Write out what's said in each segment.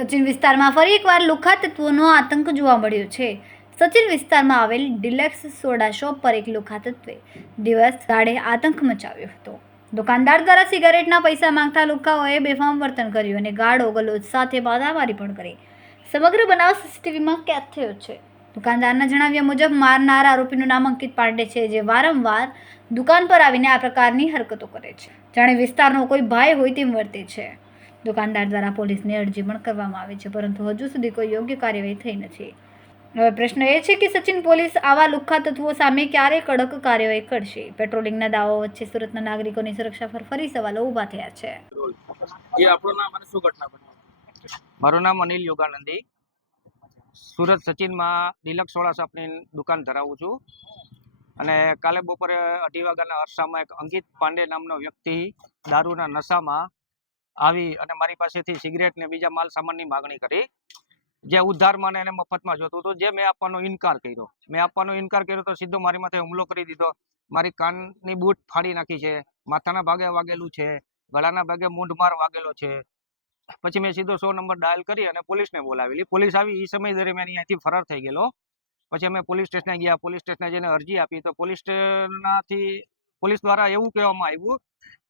સચિન વિસ્તારમાં ફરી એકવાર લુખ્ખા તત્વોનો આતંક જોવા મળ્યો છે. સચિન વિસ્તારમાં આવેલ ડિલક્સ સોડા શોપ પર એક લુખ્ખા તત્વે દિવસ દાડે આતંક મચાવ્યો હતો. દુકાનદાર દ્વારા સિગારેટના પૈસા માંગતા લુખ્ખાઓએ બેફામ વર્તન કર્યું અને ગાળો ગલોચ સાથે મારામારી પણ કરી. સમગ્ર બનાવ સીસીટીવીમાં કેદ થયો છે. દુકાનદારના જણાવ્યા મુજબ મારનાર આરોપીનું નામ અંકિત પાંડે છે, જે વારંવાર દુકાન પર આવીને આ પ્રકારની હરકતો કરે છે. જાણે વિસ્તારનો કોઈ ભાઈ હોય તેમ વર્તે છે. દુકાનદાર દ્વારા પોલીસને અરજી પણ કરવામાં આવી છે, પરંતુ હજુ સુધી કોઈ યોગ્ય કાર્યવાહી થઈ નથી. હવે પ્રશ્ન એ છે કે સચિન પોલીસ આવા લુખ્ખા તત્વો સામે ક્યારે કડક કાર્યવાહી કરશે? પેટ્રોલિંગના દાવાઓ વચ્ચે સુરતના નાગરિકોની સુરક્ષા પર ફરી સવાલો ઊભા થયા છે. મારું નામ અનિલ યોગાનંદી. સુરત સચિનમાં ડિલક્સ સોડા શોપની દુકાન ધરાવું છું અને કાલે બપોરે 2:30 વાગ્યાના અરસામાં એક અંકિત પાંડે નામનો વ્યક્તિ દારૂના નશામાં આવી અને મારી પાસેથી સિગરેટ ને બીજા માલ સામાનની માગણી કરી, જે ઉધારમાં એને મફતમાં જોતું હતું, જે મેં આપવાનો ઇનકાર કર્યો તો સીધો મારી માથે હુમલો કરી દીધો. મારી કાનની બૂટ ફાડી નાખી છે, માથાના ભાગે વાગેલું છે, ગળાના ભાગે મૂંઢમાર વાગેલો છે. પછી મેં સીધો 100 નંબર ડાયલ કરી અને પોલીસને બોલાવેલી. પોલીસ આવી. એ સમય દરમિયાન અહીંયાથી ફરાર થઈ ગયેલો. પછી અમે પોલીસ સ્ટેશને ગયા. પોલીસ સ્ટેશને જઈને અરજી આપી તો પોલીસ દ્વારા એવું કહેવામાં આવ્યું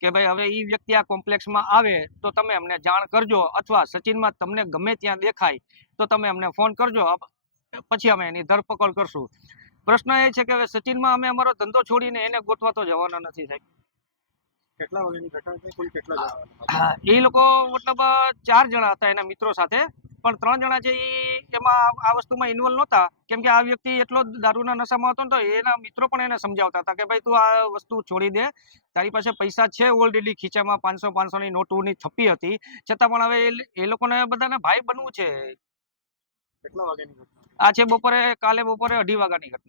કે ભાઈ હવે એ વ્યક્તિ આ કોમ્પ્લેક્સમાં આવે તો તમે અમને જાણ કરજો, અથવા સચિનમાં તમને ગમે ત્યાં દેખાય તો તમે અમને ફોન કરજો, પછી અમે એની ધરપકડ કરશું. પ્રશ્ન એ છે કે હવે સચિનમાં અમે અમારો ધંધો છોડીને એને ગોતવા તો જવાના નથી, સાહેબ. કેટલા વાગ્યાની ઘટના છે? કુલ કેટલા જણા? હા, એ લોકો મતલબ 4 જણા હતા એના મિત્રો સાથે, પણ 3 જણા છે એમાં આ વસ્તુમાં ઇન્વોલ્વ નહોતા, કેમ કે આ વ્યક્તિ એટલો દારૂના નશામાં હતો ને, તો એના મિત્રો પણ એને સમજાવતા હતા કે ભાઈ તું આ વસ્તુ છોડી દે, તારી પાસે પૈસા છે ઓલરેડી, ખીચામાં 500-500ની નોટોની થપ્પી હતી, છતાં પણ હવે એ લોકોને બધાને ભાઈ બનવું છે. કેટલા વાગ્યાની ઘટના? આ છે કાલે બપોરે 2:30 વાગ્યાની ઘટના.